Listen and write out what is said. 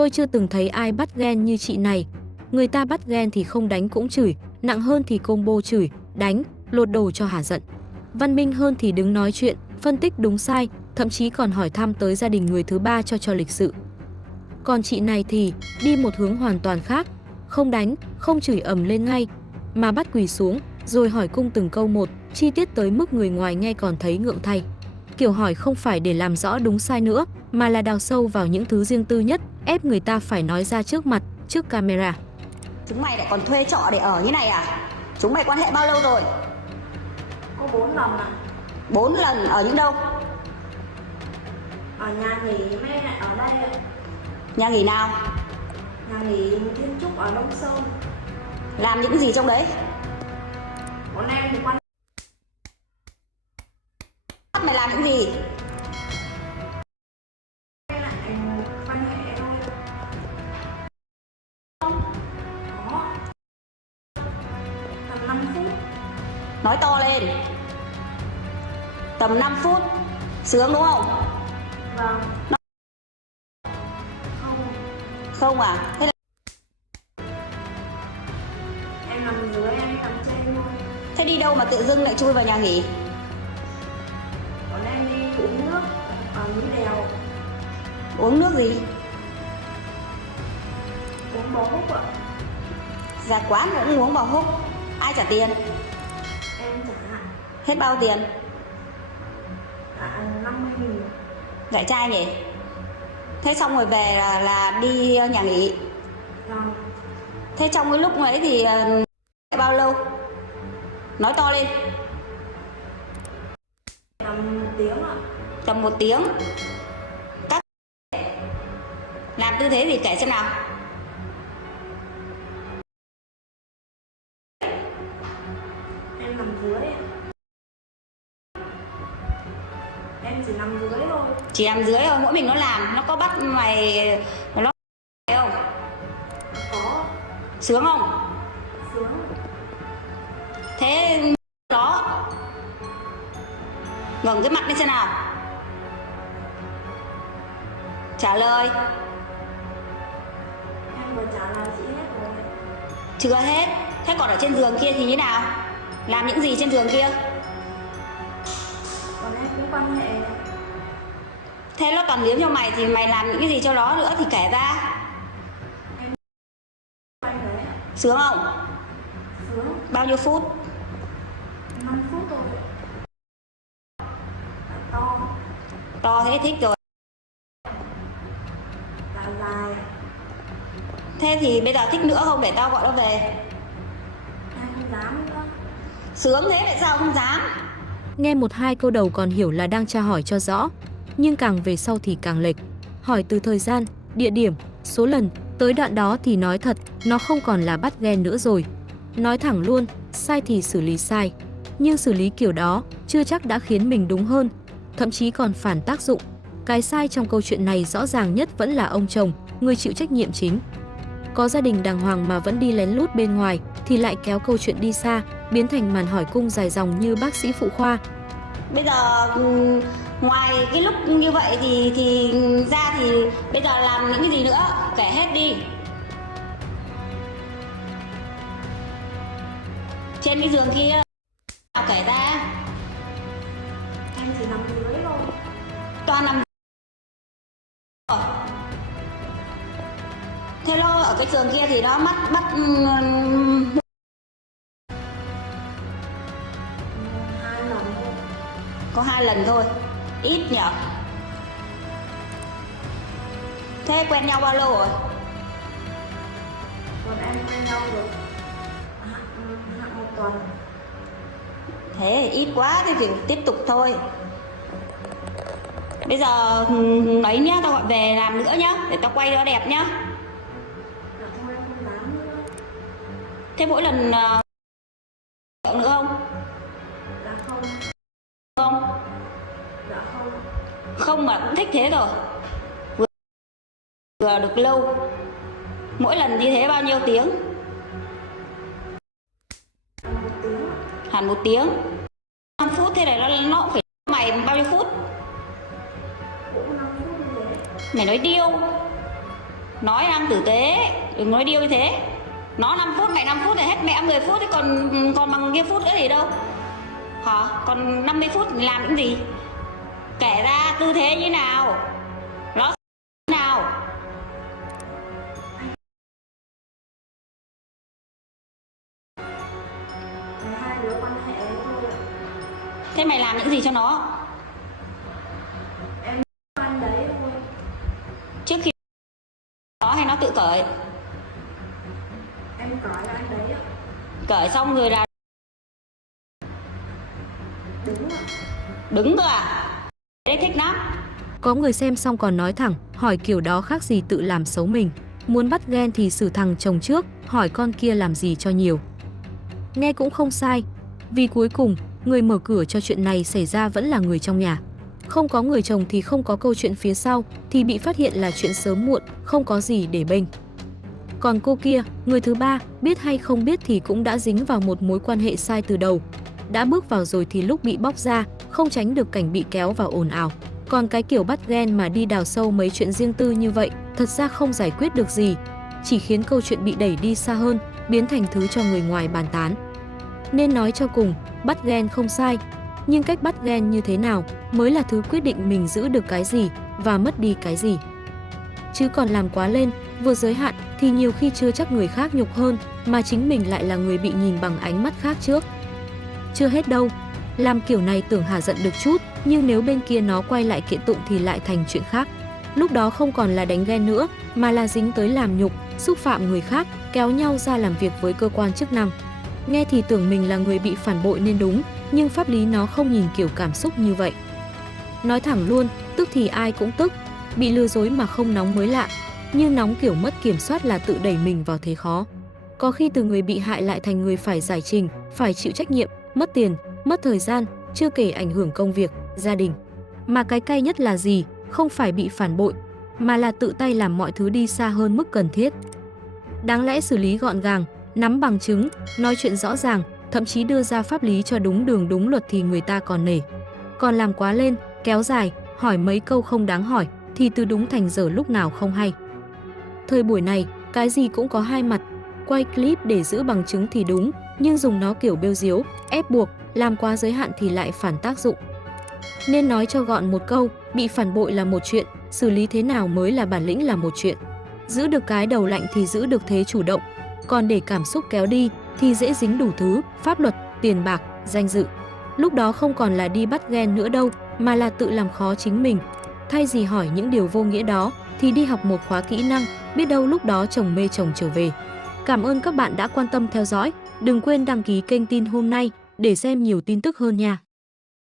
Tôi chưa từng thấy ai bắt ghen như chị này. Người ta bắt ghen thì không đánh cũng chửi, nặng hơn thì combo chửi, đánh, lột đồ cho hả giận. Văn minh hơn thì đứng nói chuyện, phân tích đúng sai, thậm chí còn hỏi thăm tới gia đình người thứ ba cho lịch sự. Còn chị này thì đi một hướng hoàn toàn khác, không đánh, không chửi ầm lên ngay, mà bắt quỳ xuống, rồi hỏi cung từng câu một, chi tiết tới mức người ngoài nghe còn thấy ngượng thay. Kiểu hỏi không phải để làm rõ đúng sai nữa, mà là đào sâu vào những thứ riêng tư nhất, ép người ta phải nói ra trước mặt, trước camera. Chúng mày lại còn thuê trọ để ở như này à? Chúng mày quan hệ bao lâu rồi? Có 4 lần ạ. 4 lần ở những đâu? Ở nhà nghỉ mấy ở đây ạ. Nhà nghỉ nào? Nhà nghỉ Thiên Trúc ở Đông Sơn. Làm những gì trong đấy? Bọn em thì quan Mày làm những gì? quan hệ thôi. Không. Có. Tầm 5 phút. Nói to lên. Tầm 5 phút. Sướng đúng không? Vâng. Không. Không à? Thế là Em nằm dưới, em nằm trên thôi. thế đi đâu mà tự dưng lại chui vào nhà nghỉ? Bọn em đi uống nước ở núi đèo. Uống nước gì? Uống bò húc ạ. Ra quán cũng uống bò húc. Ai trả tiền? Em trả Hết bao tiền? cả 50.000. Giải trai nhỉ? Thế xong rồi về là đi nhà nghỉ. Vâng. Thế trong cái lúc ấy thì bao lâu? Nói to lên. Tầm 1 tiếng ạ. Tầm 1 tiếng. Các làm tư thế gì kể xem nào? Em nằm dưới ạ. Em chỉ nằm dưới thôi. Chỉ nằm dưới thôi, mỗi mình nó làm, nó có bắt mày nó không? Có. Sướng không? Sướng. Thế đó. Ngẩng cái mặt lên xem nào. Trả lời. Em vừa trả lời chị hết rồi. Chưa hết. Thế còn ở trên giường kia thì như nào? Làm những gì trên giường kia? Còn em cũng quan hệ. Thế nó toàn liếm cho mày thì mày làm những cái gì cho nó nữa thì kể ra. Em quanh đấy ạ. Sướng không? Sướng. Bao nhiêu phút? 5 phút thôi. To. To thế thích rồi. Dạ dài. Thế thì bây giờ thích nữa không để tao gọi nó về? Em không dám nữa. Sướng thế tại sao không dám? Nghe 1-2 câu đầu còn hiểu là đang tra hỏi cho rõ, nhưng càng về sau thì càng lệch. Hỏi từ thời gian, địa điểm, số lần, tới đoạn đó thì nói thật, nó không còn là bắt ghen nữa rồi. Nói thẳng luôn, sai thì xử lý sai. Nhưng xử lý kiểu đó chưa chắc đã khiến mình đúng hơn, thậm chí còn phản tác dụng. Cái sai trong câu chuyện này rõ ràng nhất vẫn là ông chồng, người chịu trách nhiệm chính. Có gia đình đàng hoàng mà vẫn đi lén lút bên ngoài thì lại kéo câu chuyện đi xa, biến thành màn hỏi cung dài dòng như bác sĩ phụ khoa. Bây giờ ngoài cái lúc như vậy thì ra thì bây giờ làm những cái gì nữa? Kể hết đi. Trên cái giường kia nào kể ra. Em chỉ nằm dưới thôi. Toàn nằm. Thế nó ở cái giường kia thì nó bắt Hai lần thôi. có 2 lần thôi. Ít nhở? Thế quen nhau bao lâu rồi? Còn em quen nhau được hạn 1 tuần. Thế ít quá, thế thì tiếp tục thôi. Bây giờ ấy nhá, tao gọi về làm nữa nhá, để tao quay nó đẹp nhá. Dạ thôi em không dám nữa. Thế mỗi lần nữa không? Dạ không. Không? Dạ không. Không mà cũng thích thế rồi. Vừa được lâu. Mỗi lần như thế bao nhiêu tiếng? Hẳn 1 tiếng. Hẳn 1 tiếng. 5 phút thế này nó phải mày bao nhiêu phút? Cũng 5 phút như thế. Mày nói điêu. Nói ăn tử tế, đừng nói điêu như thế. Nó 5 phút, mày 5 phút thì hết mẹ 10 phút thì còn bằng kia phút nữa gì đâu. Hả? Còn 50 phút thì làm những gì? Kể ra tư thế như nào? Nó như nào? Hai đứa quan hệ thôi. Thế mày làm những gì cho nó? Em anh đấy thôi. Trước khi nó hay nó tự cởi? Em cởi là anh đấy ạ. Cởi xong rồi là Đúng ạ. đứng cơ à? Đấy thích lắm. Có người xem xong còn nói thẳng, hỏi kiểu đó khác gì tự làm xấu mình. Muốn bắt ghen thì xử thằng chồng trước, hỏi con kia làm gì cho nhiều. Nghe cũng không sai, vì cuối cùng, người mở cửa cho chuyện này xảy ra vẫn là người trong nhà. Không có người chồng thì không có câu chuyện phía sau, thì bị phát hiện là chuyện sớm muộn, không có gì để bênh. Còn cô kia, người thứ ba, biết hay không biết thì cũng đã dính vào một mối quan hệ sai từ đầu. Đã bước vào rồi thì lúc bị bóc ra, không tránh được cảnh bị kéo vào ồn ào. Còn cái kiểu bắt ghen mà đi đào sâu mấy chuyện riêng tư như vậy, thật ra không giải quyết được gì, chỉ khiến câu chuyện bị đẩy đi xa hơn, biến thành thứ cho người ngoài bàn tán. Nên nói cho cùng, bắt ghen không sai, nhưng cách bắt ghen như thế nào mới là thứ quyết định mình giữ được cái gì và mất đi cái gì. Chứ còn làm quá lên, vượt giới hạn thì nhiều khi chưa chắc người khác nhục hơn, mà chính mình lại là người bị nhìn bằng ánh mắt khác trước. Chưa hết đâu, làm kiểu này tưởng hả giận được chút, nhưng nếu bên kia nó quay lại kiện tụng thì lại thành chuyện khác. Lúc đó không còn là đánh ghen nữa, mà là dính tới làm nhục, xúc phạm người khác, kéo nhau ra làm việc với cơ quan chức năng. Nghe thì tưởng mình là người bị phản bội nên đúng, nhưng pháp lý nó không nhìn kiểu cảm xúc như vậy. Nói thẳng luôn, tức thì ai cũng tức, bị lừa dối mà không nóng mới lạ, nhưng nóng kiểu mất kiểm soát là tự đẩy mình vào thế khó. Có khi từ người bị hại lại thành người phải giải trình, phải chịu trách nhiệm, mất tiền, mất thời gian, chưa kể ảnh hưởng công việc, gia đình. Mà cái cay nhất là gì? Không phải bị phản bội, mà là tự tay làm mọi thứ đi xa hơn mức cần thiết. Đáng lẽ xử lý gọn gàng, nắm bằng chứng, nói chuyện rõ ràng, thậm chí đưa ra pháp lý cho đúng đường đúng luật thì người ta còn nể. Còn làm quá lên, kéo dài, hỏi mấy câu không đáng hỏi thì từ đúng thành dở lúc nào không hay. Thời buổi này, cái gì cũng có hai mặt. Quay clip để giữ bằng chứng thì đúng, nhưng dùng nó kiểu bêu diếu, ép buộc, làm quá giới hạn thì lại phản tác dụng. Nên nói cho gọn một câu, bị phản bội là một chuyện, xử lý thế nào mới là bản lĩnh là một chuyện. Giữ được cái đầu lạnh thì giữ được thế chủ động, còn để cảm xúc kéo đi thì dễ dính đủ thứ, pháp luật, tiền bạc, danh dự. Lúc đó không còn là đi bắt ghen nữa đâu, mà là tự làm khó chính mình. Thay vì hỏi những điều vô nghĩa đó thì đi học một khóa kỹ năng, biết đâu lúc đó chồng mê chồng trở về. Cảm ơn các bạn đã quan tâm theo dõi. Đừng quên đăng ký kênh Tin Hôm Nay để xem nhiều tin tức hơn nha.